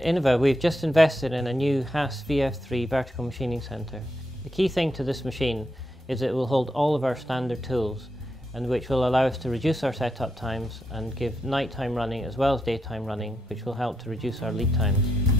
at Innova, we've just invested in a new Haas VF3 vertical machining centre. The key thing to this machine is it will hold all of our standard tools, and which will allow us to reduce our setup times and give nighttime running as well as daytime running, which will help to reduce our lead times.